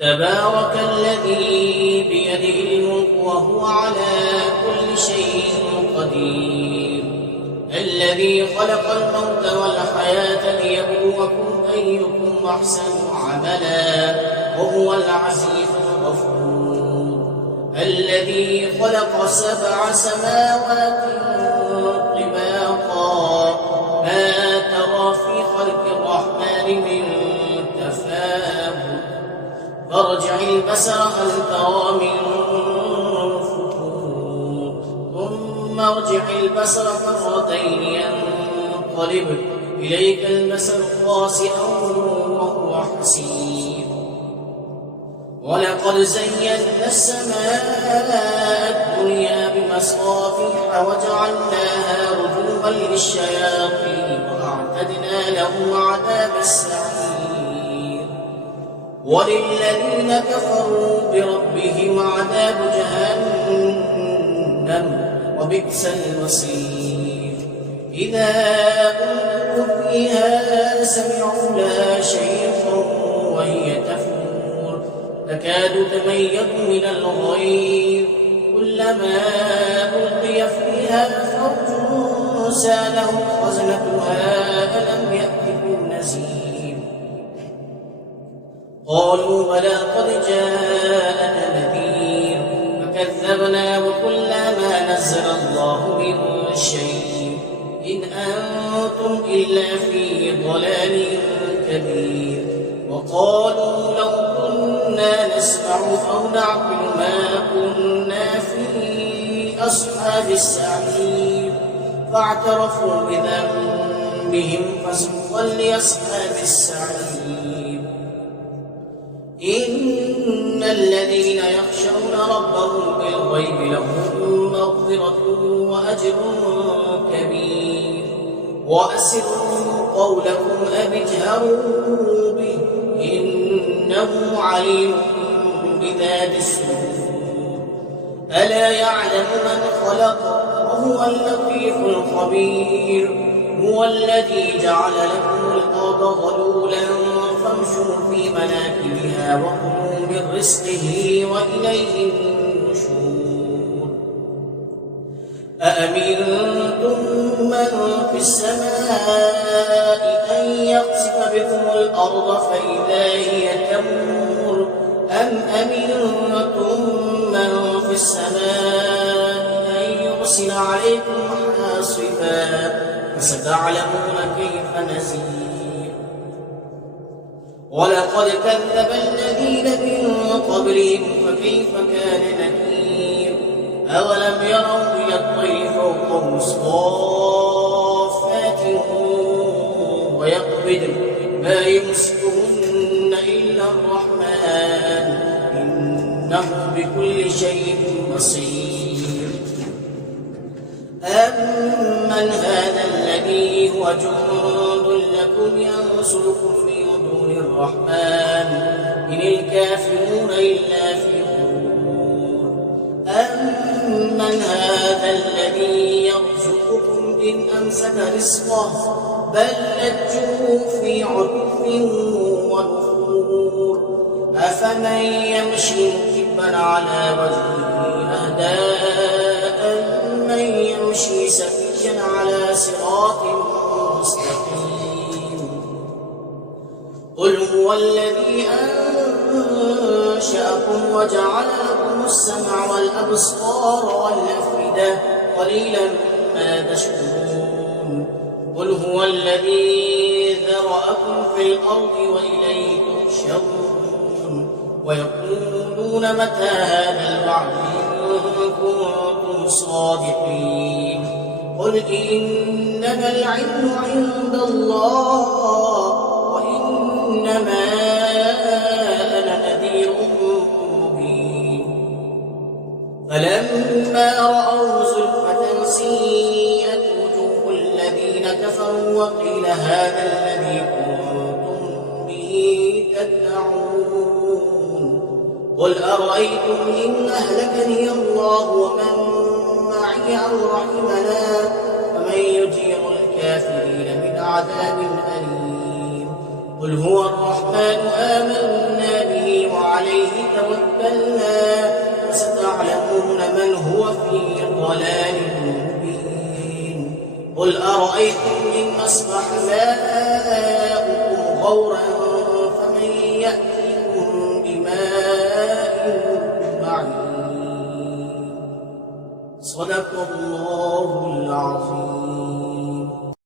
تبارك الذي بيده الملك وهو على كل شيء قدير الذي خلق الموت والحياة ليبلوكم أيكم أحسن عملا وهو العزيز الغفور الذي خلق 7 سماوات طباقا ما ترى في خلق الرحمن من تفاوت فارجع البصر هل ترى من فطور ثم ارجع البصر مرتين ينقلب إليك البصر خاسئا وهو حسير ولقد زينا السماء الدنيا بمصابيح وجعلناها رجوما للشياطين وأعتدنا لهم عذاب السعير وللذين كفروا بربهم عذاب جهنم وبئس المصير إذا ألقوا فيها سمعوا لها شيئا وهي تفور تكاد تميز من الغيظ كلما ألقي فيها فوج سألهم خزنتها ألم يأتكم نذير قالوا بلى قد جاءنا نذير فكذبنا وقلنا ما نزل الله من شيء إن أنتم إلا في ضلال كبير وقالوا لو كنا نسمع أو نعقل ما كنا في أصحاب السعير فاعترفوا بذنبهم فسوقا لأصحاب السعير إن الذين يخشون ربهم بالغيب لهم مغفرة وأجر كبير وأسروا قولكم أو اجهروا به إنه عليم بذات الصدور ألا يعلم من خلق وهو اللطيف الخبير هو الذي جعل لكم الأرض ظلولا فامشوا في مناكبها وكلوا من رزقه وإليه النشور أأمنتم من في السماء أن يخسف بكم الأرض فإذا هي تمور أم أمنتم من في السماء أن يرسل عليكم حاصبا فستعلمون كيف نذير ولقد كذب الذين من قبلهم فكيف كان نكير أولم يروا إلى الطير فوقهم صافات ويقبضن ما يمسكهن إلا الرحمن إنه بكل شيء بصير أمن هذا الذي هو جند لكم ينصركم من دون الرحمن إن الكافرون إلا في غرور أمن هذا الذي يرزقكم إن أمسك رزقه بل لجوا في عتب ونفور أفمن يمشي مكبا على وجهه أهدى أمن يمشي سويا على صراط مستقيم قل هو الذي أنشأكم وجعل لكم السمع والأبصار والأفئدة قليلا ما تشكرون قل هو الذي ذرأكم في الأرض وإليه تحشرون ويقولون متى هذا الوعد إن كنتم صادقين قل إنما العلم عند الله وإنما أنا نذير مبين فلما رأوا زلفة سيئت وجوه الذين كفروا وقيل هذا الذي كنتم به تدعون قل أرأيتم إن أهلكني الله ومن معي أو رحمنا فمن يجير الكافرين من عذاب أليم قل هو الرحمن آمنا به وعلى عليه توكلنا وستعلمون من هو في ضلال مبين قل أرأيتم إن أصبح ماؤكم غورا فمن يأتيكم بماء معين صدق الله العظيم.